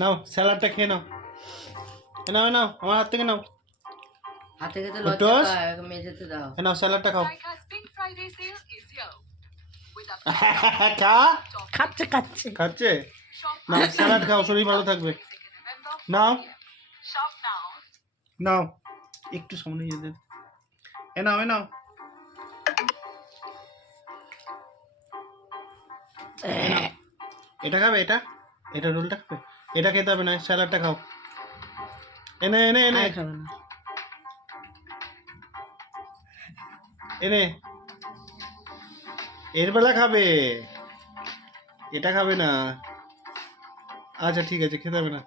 নাও স্যালাডটা খেয়ে নাও। নাও নাও আমার হাত থেকে নাও। হাত থেকে তো লজ্জা পায়, মেঝেতে দাও। নাও স্যালাডটা খাও। খা। খাচ্ছে খাচ্ছে খাচ্ছে। নাও স্যালাড খাও, শরীর ভালো থাকবে। নাও নাও একটু সামনে গিয়ে দেন। নাও নাও। এটা খাবে? এটা এটা রোলটা খাবে? এটা খেতে হবে না, স্যালাডটা খাও। এনে এনে এনে খাবে না। এনে এর বেলা খাবে, এটা খাবে না। আচ্ছা ঠিক আছে, খেতে হবে না।